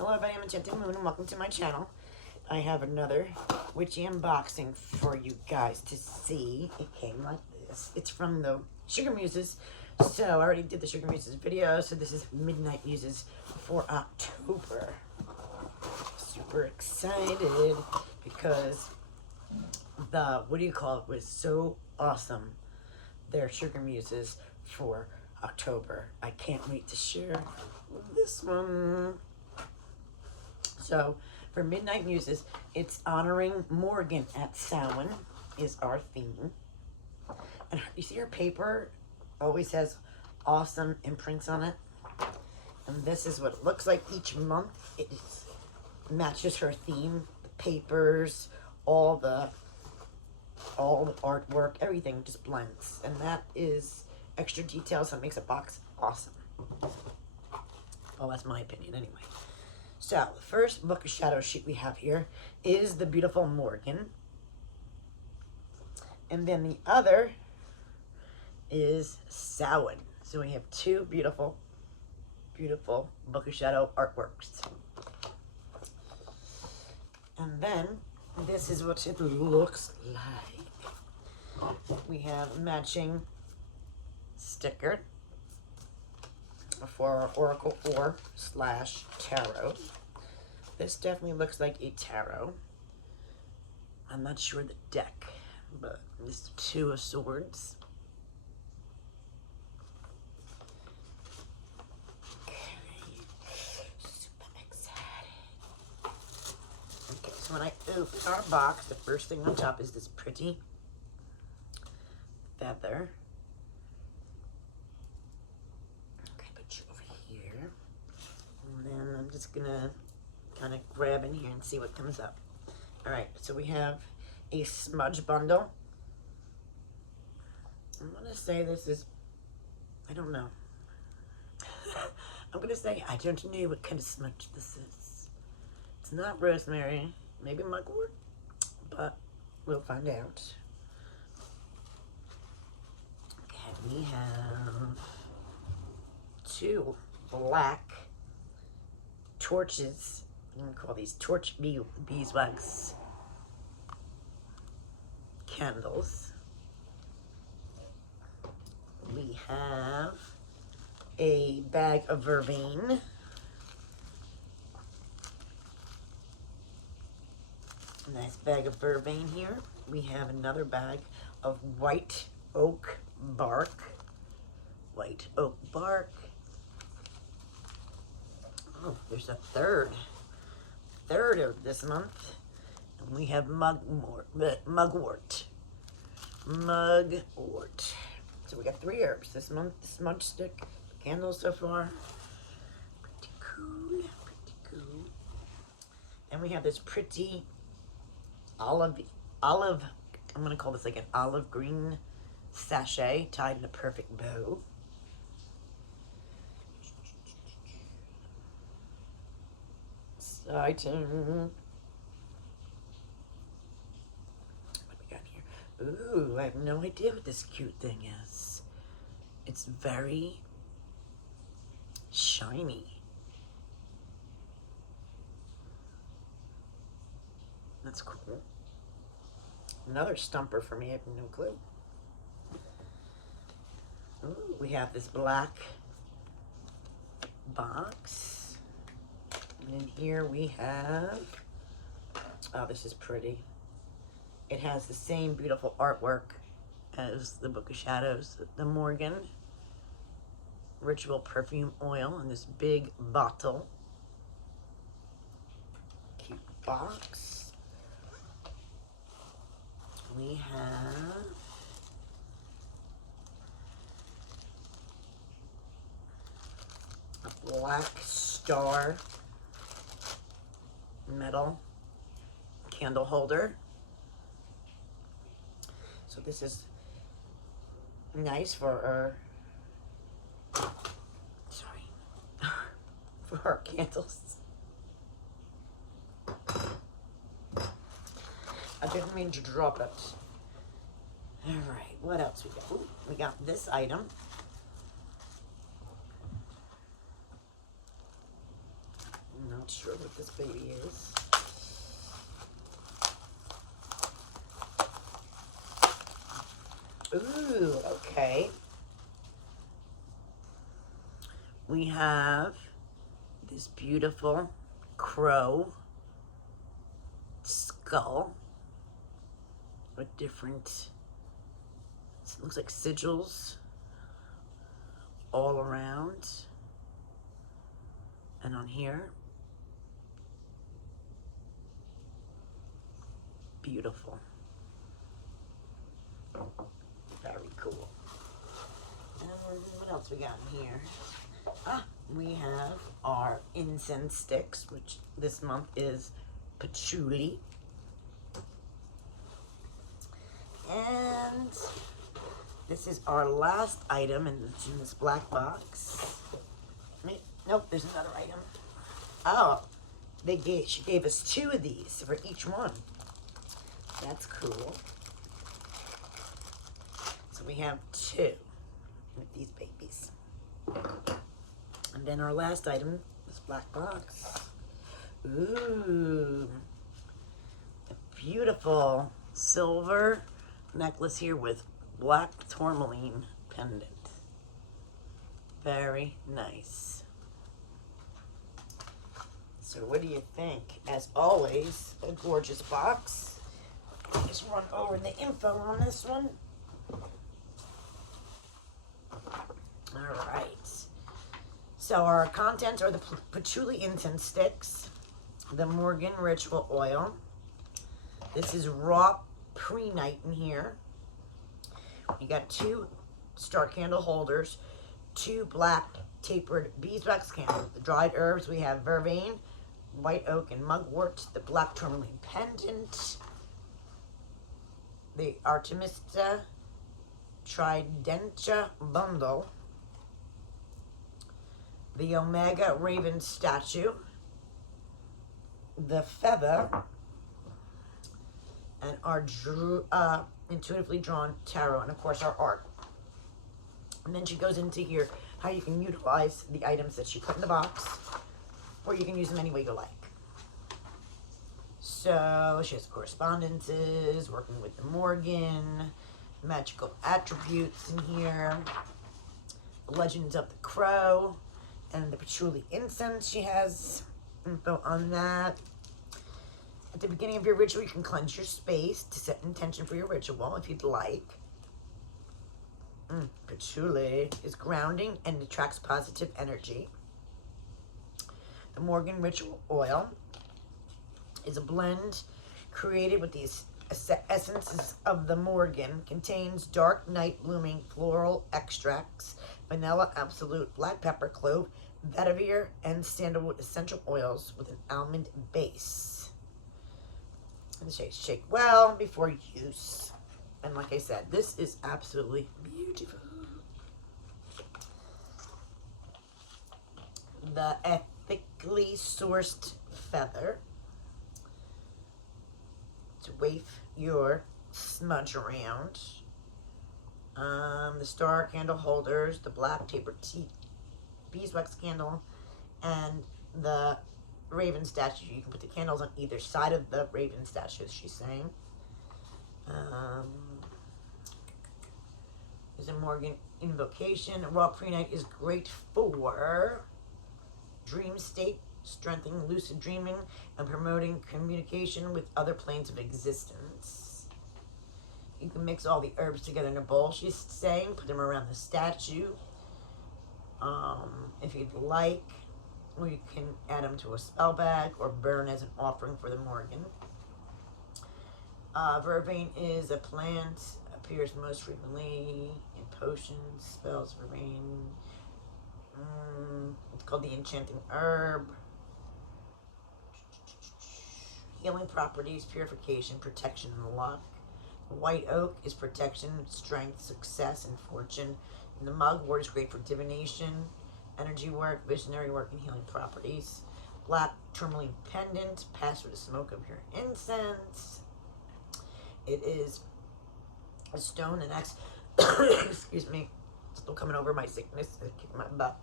Hello everybody, I'm Enchanted Moon and welcome to my channel. I have another witchy unboxing for you guys to see. It came like this. It's from the SugarMuses. So I already did the SugarMuses video, so this is Midnight Muses for October. Super excited because the, was so awesome. Their SugarMuses for October. I can't wait to share this one. So, for Midnight Muses, it's honoring Morgan at Samhain is our theme. And you see her paper always has awesome imprints on it. And this is what it looks like each month. It matches her theme, the papers, all the artwork, everything just blends. And that is extra details that makes a box awesome. Well, that's my opinion anyway. So, the first Book of Shadows sheet we have here is the beautiful Morgan. And then the other is Samhain. So we have two beautiful, beautiful Book of Shadow artworks. And then, this is what it looks like. We have matching sticker for our Oracle Ore / Tarot. This definitely looks like a tarot. I'm not sure the deck, but this is Two of Swords. Okay, super excited. Okay, so when I open our box, the first thing on top is this pretty feather. I'm just gonna kind of grab in here and see what comes up. All right, so we have a smudge bundle. I'm gonna say this is, I don't know. I'm gonna say I don't know what kind of smudge this is. It's not rosemary, maybe mugwort, but we'll find out. Okay, we have two black torches. I'm gonna call these torch beeswax candles. We have a bag of vervain. A nice bag of vervain here. We have another bag of white oak bark. White oak bark. Oh, there's a third of this month. And we have mugwort. Mugwort. So we got 3 herbs this month. The smudge stick, candles so far. Pretty cool, pretty cool. And we have this pretty olive, I'm gonna call this like an olive green sachet tied in a perfect bow. Item. What do we got here? Ooh, I have no idea what this cute thing is. It's very shiny. That's cool. Another stumper for me, I have no clue. Ooh, we have this black box. And in here we have, oh, this is pretty. It has the same beautiful artwork as the Book of Shadows, the Morgan Ritual Perfume Oil in this big bottle. Cute box. We have a black star metal candle holder. So this is nice for our, for our candles. I didn't mean to drop it. All right, what else we got? Ooh, we got this item. not sure what this baby is. Ooh, okay. We have this beautiful crow skull with different, it looks like sigils all around and on here. Beautiful. Very cool. And what else we got in here? We have our incense sticks, which this month is patchouli. And this is our last item, and it's in this black box. Nope, there's another item. Oh, she gave us 2 of these for each one. That's cool. So we have 2 with these babies. And then our last item, this black box. Ooh, a beautiful silver necklace here with black tourmaline pendant. Very nice. So what do you think? As always, a gorgeous box. Just run over the info on this one. All right. So our contents are the patchouli incense sticks, the Morgan ritual oil. This is raw pre-night in here. You got 2 star candle holders, 2 black tapered beeswax candles. The dried herbs, we have vervain, white oak, and mugwort. The black tourmaline pendant. The Artemisia tridentia bundle. The Omega Raven statue. The feather. And our intuitively drawn tarot, and of course our art. And then she goes into here how you can utilize the items that she put in the box, or you can use them any way you like. So she has correspondences, working with the Morgan, magical attributes in here, the legends of the crow, and the patchouli incense. She has info on that. At the beginning of your ritual, you can cleanse your space to set intention for your ritual if you'd like. Patchouli is grounding and attracts positive energy. The Morgan ritual oil is a blend created with these essences of the Morgan. Contains dark night blooming floral extracts, vanilla absolute, black pepper, clove, vetiver, and sandalwood essential oils with an almond base. And shake well before use. And like I said, this is absolutely beautiful. The ethically sourced feather to waif your smudge around. The star candle holders, the black tapered beeswax candle, and the raven statue. You can put the candles on either side of the raven statue, she's saying. There's a Morgan invocation. Raw pre-night is great for dream state, strengthening lucid dreaming, and promoting communication with other planes of existence. You can mix all the herbs together in a bowl, she's saying. Put them around the statue. If you'd like, or you can add them to a spell bag or burn as an offering for the Morgan. Vervain is a plant, appears most frequently in potions, spells, vervain. It's called the enchanting herb. Healing properties, purification, protection, and luck. White oak is protection, strength, success, and fortune. And the mugwort is great for divination, energy work, visionary work, and healing properties. Black tourmaline pendant, pass through the smoke of your incense. It is a stone and axe. Excuse me, still coming over my sickness, kicking my butt.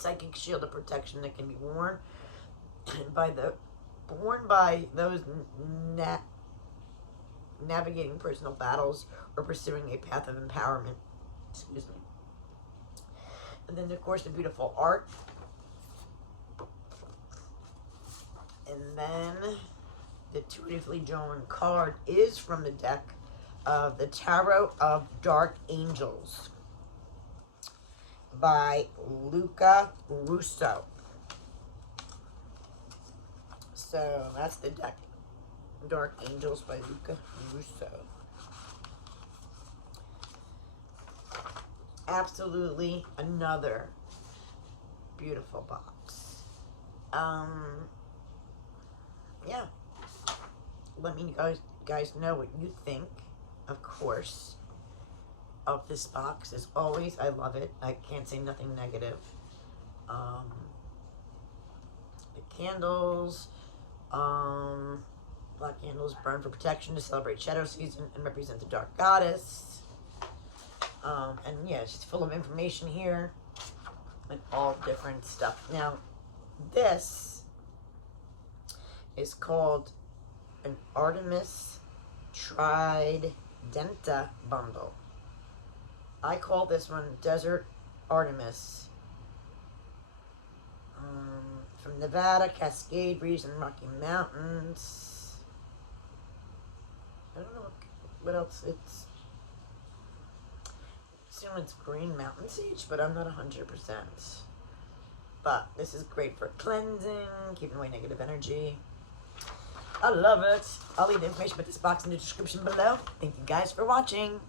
psychic shield of protection that can be worn by those navigating personal battles or pursuing a path of empowerment. Excuse me. And then, of course, the beautiful art. And then the intuitively drawn card is from the deck of the Tarot of Dark Angels by Luca Russo. So that's the deck, Dark Angels by Luca Russo. Absolutely another beautiful box. Yeah. Let me guys know what you think, of course, of this box. As always, I love it. I can't say nothing negative. The candles, black candles burn for protection to celebrate shadow season and represent the dark goddess. And yeah, it's full of information here and all different stuff. Now, this is called an Artemis Tridenta bundle. I call this one Desert Artemis. From Nevada, Cascade region, Rocky Mountains. I don't know what else it's. I assume it's green mountain sage, but I'm not 100%. But this is great for cleansing, keeping away negative energy. I love it. I'll leave the information about this box in the description below. Thank you guys for watching.